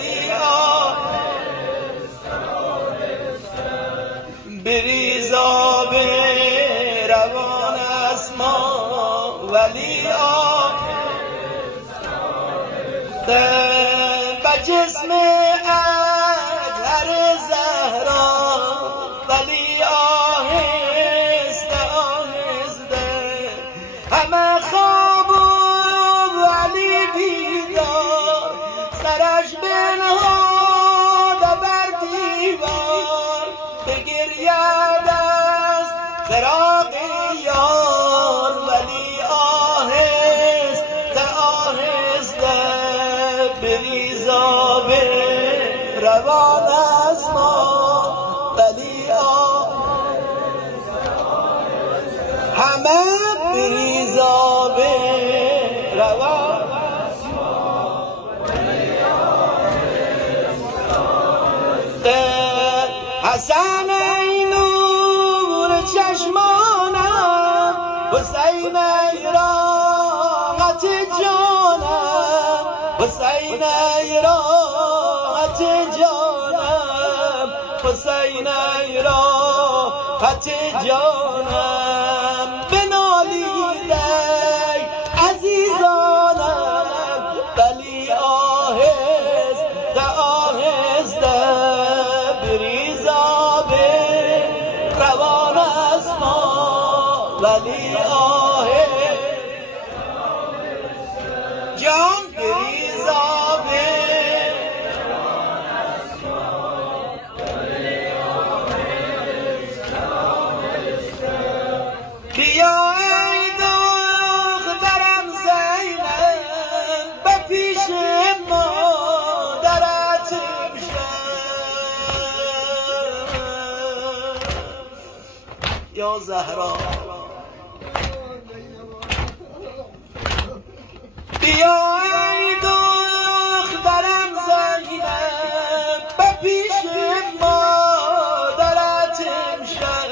ولی بریز آب روان است ما ولی به جسم اطهر زهرا ولی آهسته آهسته همه خواب ولی بیدار سرش بنهاده بر دیوار بگرید از فراق یار ولی آهسته آهسته بریز آب روان است ما ولی همه بریز آب روان است ما ولی حسن ای نور چشمانم حسین ای راحت جانم حسین ای راحت جانم حسین ای راحت جانم بنالید ای عزیزانم ولی آهسته آهسته بریز آب روان است ما ولی جان بریز آب روان است ما ولی بیا ای دخترم زینب به پیش مادرت یا زهرا بیا ای دخترم زینب به پیش مادرت امشب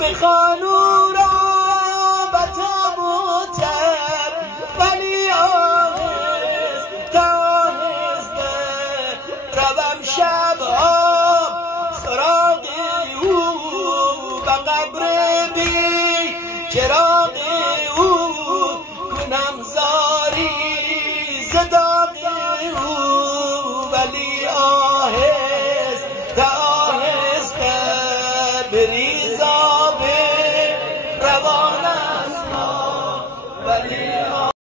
بخوانو را به تابوتم ولی آهسته آهسته روم شبها سراغ او به قبر بی چراغ او کنم زاری زداغ او ولی آهسته آهسته بریز آب روان است ما ولی